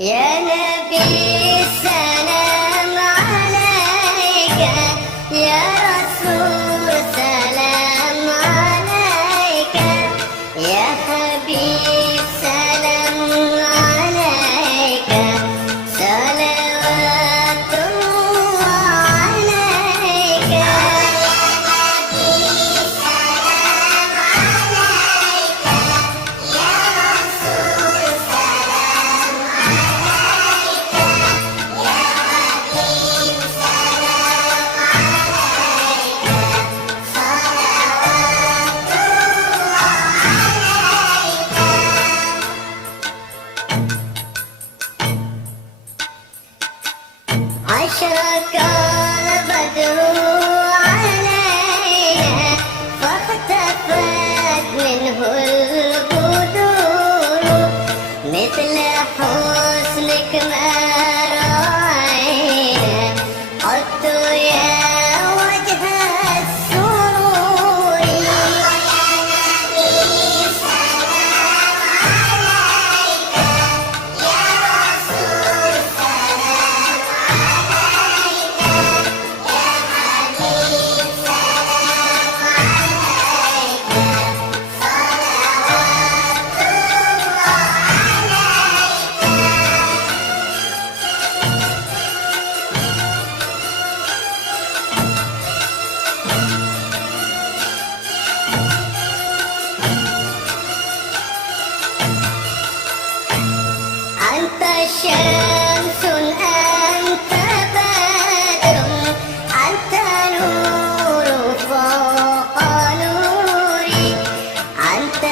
يا نبي السلام عليك، يا رسول سلام عليك، يا حبيب سلام عليك، صلوات الله عليك. يا نبي سلام عليك، يا رسول سلام عليك، يا حبيب سلام عليك، صلوات الله عليك. أشرق البدر علينا فاختفت منه البدور، مثل حسنك ما رأينا قط يا وجه السرور. يا نبي سلام عليك، يا رسول سلام عليك، يا حبيب سلام عليك، صلوات أنت شمس أنت بدر، أنت نور فوق نوري، أنت